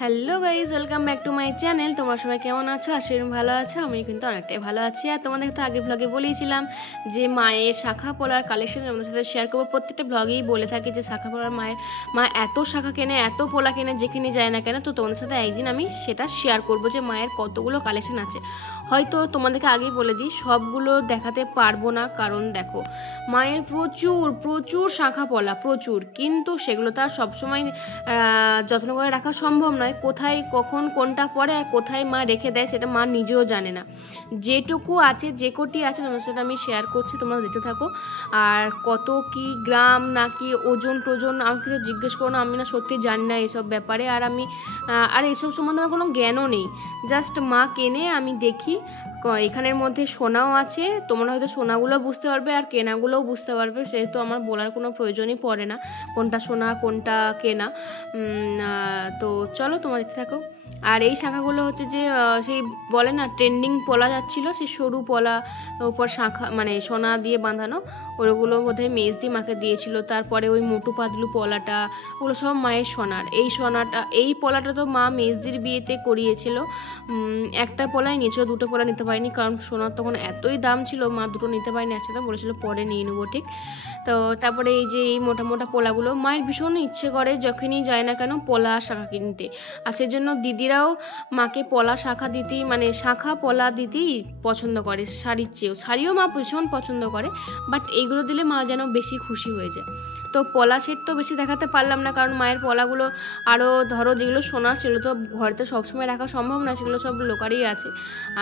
Hello guys, welcome back to my channel. তোমরা সবাই কেমন আছো? আশা করি ভালো আছো। আমি কিন্তু অনেকটাই ভালো আছি। আর তোমাদের তো আগে ব্লগে বলেইছিলাম যে মায়ের শাখা পলার কালেকশন আমাদের সাথে শেয়ার করবো। প্রত্যেকটা ব্লগেই বলে থাকি যে শাখা পলার মা এত শাখা কেনে, এত পোলা কেনে, যেখানে যায় না কেন। তো তোমাদের সাথে একদিন আমি সেটা শেয়ার করবো যে মায়ের কতগুলো কালেকশন আছে। হয়তো তোমাদেরকে আগেই বলে দিই, সবগুলো দেখাতে পারবো না, কারণ দেখো মায়ের প্রচুর প্রচুর শাখা পলা, প্রচুর। কিন্তু সেগুলো তো আর সবসময় যত্ন করে রাখা সম্ভব নয়। কোথায় কখন কোনটা পড়ে আর কোথায় মা রেখে দেয় সেটা মা নিজেও জানে না। যেটুকু আছে, যে কটি আছে তোমার সাথে আমি শেয়ার করছি, তোমরা দেখতে থাকো। আর কত কি গ্রাম নাকি ওজন টোজন আমাকে কিছু জিজ্ঞেস করো না, আমি না সত্যি জানি না এসব ব্যাপারে। আর এসব সম্বন্ধে আমার কোনো জ্ঞানও নেই। জাস্ট মা কেনে, আমি দেখি। এখানের মধ্যে সোনাও আছে, তোমরা হয়তো সোনাগুলো বুঝতে পারবে আর কেনাগুলোও বুঝতে পারবে, সেহেতু আমার বলার কোনো প্রয়োজনই পড়ে না কোনটা সোনা কোনটা কেনা। তো চলো তোমরা দেখতে থাকো। আর এই শাখাগুলো হচ্ছে যে সেই বলে না ট্রেন্ডিং পলা যাচ্ছিল, সেই সরু পলা উপর শাখা মানে সোনা দিয়ে বাঁধানো, ওগুলো বোধহয় মেজদি মাকে দিয়েছিল। তারপরে ওই মোটু পাতলু পলাটা, ওগুলো সব মায়ের সোনার। এই পলাটা তো মা মেজদির বিয়েতে করিয়েছিল। একটা পলাই নিয়েছিল, দুটো পলা নিতে পারিনি, কারণ সোনার তখন এতই দাম ছিল, মা দুটো নিতে পারিনি একসাথে, বলেছিল পরে নিয়ে নেবো ঠিক। তো তারপরে এই যে এই মোটা মোটা পোলাগুলো মায়ের ভীষণ ইচ্ছে করে যখনই যায় না কেন পলা শাখা কিনতে। আর সেজন্য দিদিরাও মাকে পলা শাখা দিতেই, মানে শাখা পলা দিতেই পছন্দ করে শাড়ির চেয়েও। শাড়িও মা ভীষণ পছন্দ করে, বাট এইগুলো দিলে মা যেন বেশি খুশি হয়ে যায়। তো পলা সেট তো বেশি দেখাতে পারলাম না, কারণ মায়ের পলাগুলো আরও ধরো যেগুলো সোনার সেগুলো তো ঘরেতে সবসময় রাখা সম্ভব না, সেগুলো সব লোকারই আছে।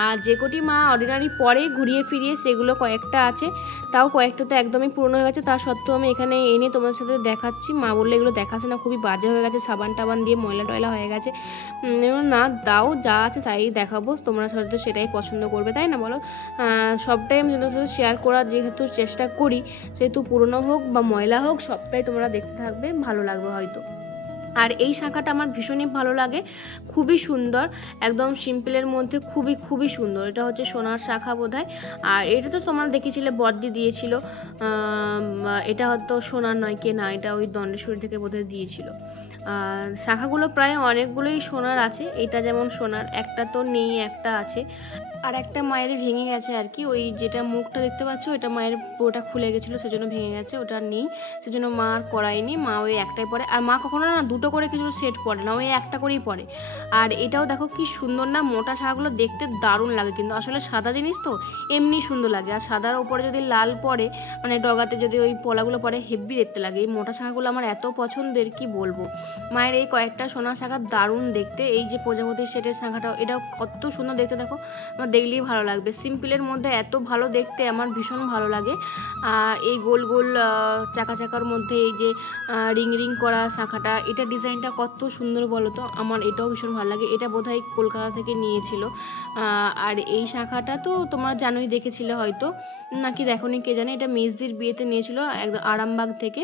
আর যে কটি মা অর্ডিনারি পরে ঘুরিয়ে ফিরিয়ে সেগুলো কয়েকটা আছে, তাও কয়েকটা তো একদমই পুরনো হয়ে গেছে। তা সত্ত্বেও আমি এখানে এনে তোমাদের সাথে দেখাচ্ছি। মা বললে এগুলো দেখাচ্ছে না, খুবই বাজে হয়ে গেছে, সাবান টাবান দিয়ে ময়লা টয়লা হয়ে গেছে। না, দাও, যা আছে তাই দেখাবো, তোমরা হয়তো সেটাই পছন্দ করবে, তাই না বলো? সবটাই আমি তোমাদের সাথে শেয়ার করার যেহেতু চেষ্টা করি, সেহেতু পুরনো হোক বা ময়লা হোক সবটাই তোমরা দেখতে থাকবে, ভালো লাগবে হয়তো। আর এই শাখাটা আমার ভীষণই ভালো লাগে, খুবই সুন্দর, একদম সিম্পলের মধ্যে খুবই খুবই সুন্দর। এটা হচ্ছে সোনার শাখা বোধহয়। আর এটা তো তোমরা দেখেছিলে বর্দি দিয়েছিল, এটা হয়তো সোনার নয় কে না, এটা ওই দণ্ডেশ্বরী থেকে বোধহয় দিয়েছিল। আর শাখাগুলো প্রায় অনেকগুলোই সোনার আছে, এটা যেমন সোনার, একটা তো নেই, একটা আছে। আর একটা মায়ের ভেঙে গেছে আর কি, ওই যেটা মুখটা দেখতে পাচ্ছ ওটা মায়ের পুরোটা খুলে গেছিলো, সেজন্য ভেঙে গেছে, ওটা নেই, সেজন্য মা আর করায়নি। মা ওই একটাই পরে। আর মা কখনো না দুটো করে কিছু সেট পরে না, ওই একটা করেই পরে। আর এটাও দেখো কি সুন্দর না, মোটা শাখাগুলো দেখতে দারুণ লাগে, কিন্তু আসলে সাদা জিনিস তো এমনি সুন্দর লাগে। আর সাদার ওপরে যদি লাল পরে, মানে ডগাতে যদি ওই পলাগুলো পরে, হেভি দেখতে লাগে। এই মোটা শাখাগুলো আমার এত পছন্দের, কি বলবো। মায়ের এই কয়েকটা সোনার শাখা দারুণ দেখতে। এই যে প্রজাপতির সেটের শাখাটাও, এটাও কত সুন্দর দেখতে, দেখো আমার দেখলেই ভালো লাগবে। সিম্পলের মধ্যে এত ভালো দেখতে, আমার ভীষণ ভালো লাগে। এই গোল গোল চাকা চাকার মধ্যে এই যে রিং রিং করা শাখাটা, এটা ডিজাইনটা কত সুন্দর বলো তো, আমার এটাও ভীষণ ভালো লাগে। এটা বোধহয় কলকাতা থেকে নিয়েছিল। আর এই শাখাটা তো তোমরা জানোই, দেখেছিলে হয়তো, নাকি দেখোনি কে জানে। এটা মেজদির বিয়েতে নিয়েছিল একদম আরামবাগ থেকে।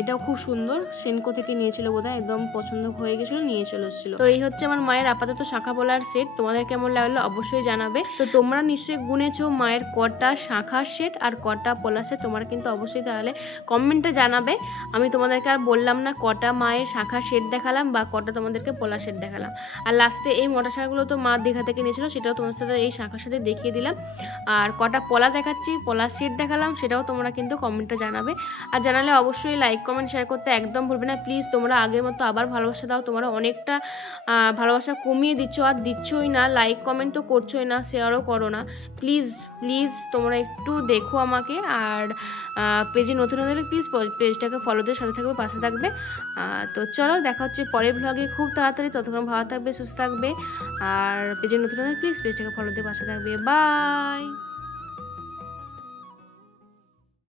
এটাও খুব সুন্দর, সেনকো থেকে নিয়েছিল বোধহয়, একদম পছন্দ হয়ে গেছিলো, নিয়ে চলে এসেছিলো। তো এই হচ্ছে আমার মায়ের আপাতত শাখা পলার সেট। তোমাদের কেমন লাগলো অবশ্যই জানাবে। তো তোমরা নিশ্চয়ই গুনেছো মায়ের কটা শাখার সেট আর কটা পলার সেট, তোমরা কিন্তু অবশ্যই তাহলে কমেন্টে জানাবে। আমি তোমাদেরকে আর বললাম না কটা মায়ের শাখার সেট দেখালাম বা কটা তোমাদেরকে পলার সেট দেখালাম। আর লাস্টে এই মোটা শাখাগুলো তো মা দীঘা থেকে নিয়েছিল, সেটাও তোমাদের সাথে এই শাখার সাথে দেখিয়ে দিলাম। আর কটা পলা দেখাচ্ছি, পলার সেট দেখালাম, সেটাও তোমরা কিন্তু কমেন্টে জানাবে। আর জানালে অবশ্যই লাইক কমেন্ট শেয়ার করতে একদম ভুলবে না প্লিজ। তোমরা আগের মতো আবার ভালোবাসা দাও, তোমরা অনেকটা ভালোবাসা কমিয়ে দিচ্ছ, আর দিচ্ছই না, লাইক কমেন্ট তো করছোই না, শেয়ারও করো না। প্লিজ প্লিজ তোমরা একটু দেখো আমাকে। আর পেজে নতুন হলে প্লিজ পেজটাকে ফলো দিয়ে সাথে থাকবে, পাশে থাকবে। তো চলো দেখা হচ্ছে পরের ভ্লগে খুব তাড়াতাড়ি। ততক্ষণ ভালো থাকবে, সুস্থ থাকবে। আর পেজে নতুন হলে প্লিজ পেজটাকে ফলো দিয়ে পাশে থাকবে। বাই।